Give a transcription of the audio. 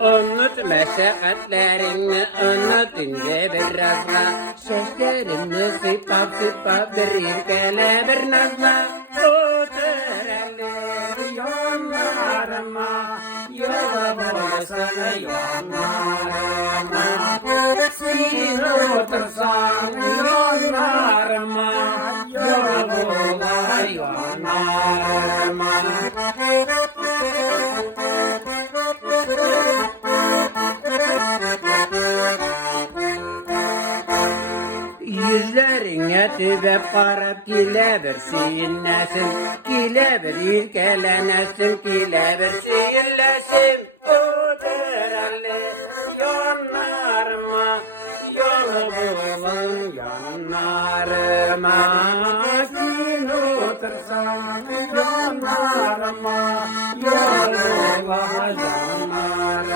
Unut meşakkatlerini, unut ince bir razla. Şekerini sıpa sıpa bir irkele bir nazla. Otur elleri yanlarıma, yola boğazına yanlarıma. Sen otursan yanlarıma, yola boğazına yanlarıma. Yüzlerine tübep karab kile bir siyinlesin, kile bir ilkelenesin, kile bir siyinlesin.